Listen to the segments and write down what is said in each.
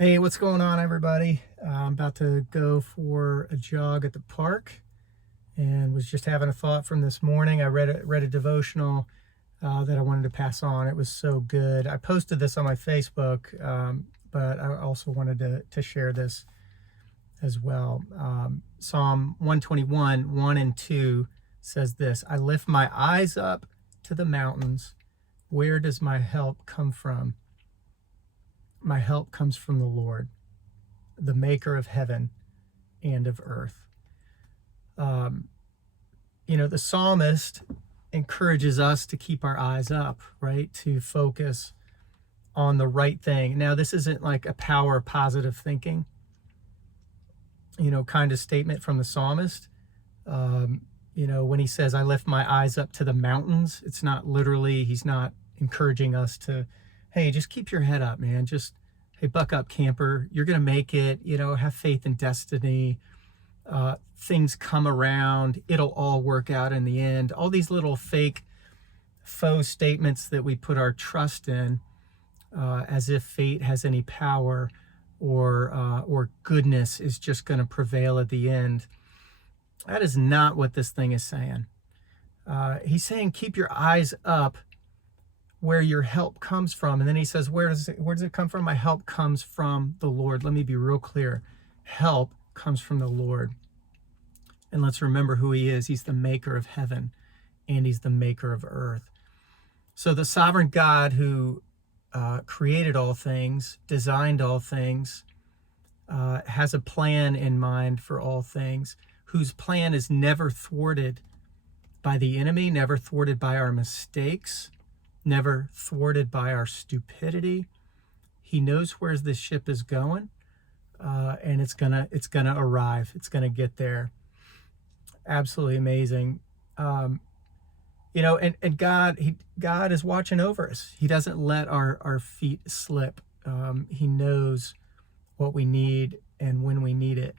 Hey, what's going on, everybody? I'm about to go for a jog at the park and was just having a thought from this morning. I read a devotional that I wanted to pass on. It was so good. I posted this on my Facebook, but I also wanted to share this as well. Psalm 121, 1 and 2 says this: I lift my eyes up to the mountains. Where does my help come from? My help comes from the Lord, the maker of heaven and of earth. The psalmist encourages us to keep our eyes up, right? To focus on the right thing. Now, this isn't like a power positive thinking, kind of statement from the psalmist. When he says, I lift my eyes up to the mountains, it's not literally, he's not encouraging us to, hey, just keep your head up, man. Just, hey, buck up, camper. You're going to make it, have faith in destiny. Things come around. It'll all work out in the end. All these little faux statements that we put our trust in, as if fate has any power or goodness is just going to prevail at the end. That is not what this thing is saying. He's saying, keep your eyes up where your help comes from. And then he says, where does it come from? My help comes from the Lord. Let me be real clear. Help comes from the Lord. And let's remember who he is. He's the maker of heaven and he's the maker of earth. So the sovereign God who created all things, designed all things, has a plan in mind for all things, whose plan is never thwarted by the enemy, never thwarted by our mistakes, never thwarted by our stupidity. He knows where this ship is going, and it's gonna arrive. It's gonna get there. Absolutely amazing. And God is watching over us. He doesn't let our feet slip. He knows what we need and when we need it.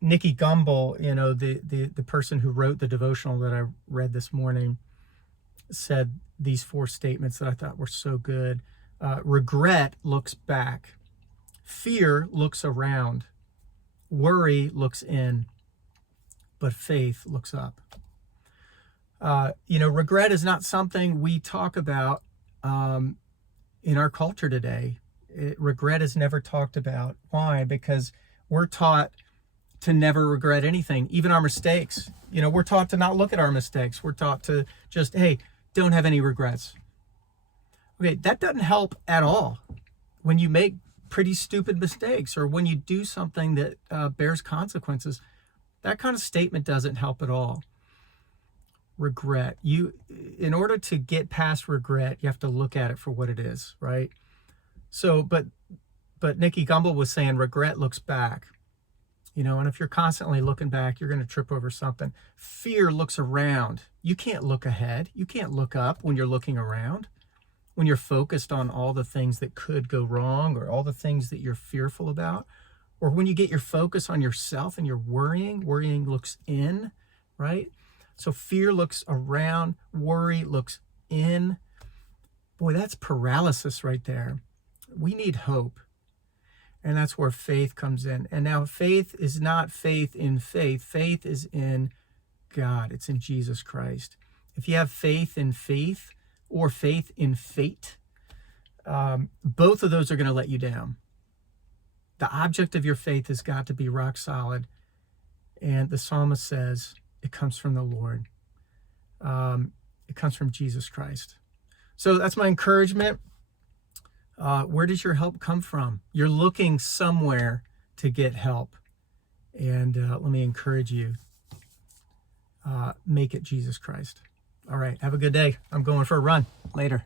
Nicky Gumbel, the person who wrote the devotional that I read this morning, said these 4 statements that I thought were so good. Regret looks back. Fear looks around. Worry looks in. But faith looks up. Regret is not something we talk about in our culture today. Regret is never talked about. Why? Because we're taught to never regret anything, even our mistakes. We're taught to not look at our mistakes. We're taught to just, hey, don't have any regrets. Okay, that doesn't help at all when you make pretty stupid mistakes or when you do something that bears consequences. That kind of statement doesn't help at all. Regret. In order to get past regret, you have to look at it for what it is, right? So, but Nicky Gumbel was saying regret looks back. And if you're constantly looking back, you're going to trip over something. Fear looks around. You can't look ahead. You can't look up when you're looking around. When you're focused on all the things that could go wrong or all the things that you're fearful about. Or when you get your focus on yourself and you're worrying looks in, right? So fear looks around, worry looks in. Boy, that's paralysis right there. We need hope. And that's where faith comes in. And now faith is not faith in faith. Faith is in God. It's in Jesus Christ. If you have faith in faith or faith in fate, both of those are going to let you down. The object of your faith has got to be rock solid. And the psalmist says it comes from the Lord. It comes from Jesus Christ. So that's my encouragement. Where does your help come from? You're looking somewhere to get help. And let me encourage you. Make it Jesus Christ. All right. Have a good day. I'm going for a run. Later.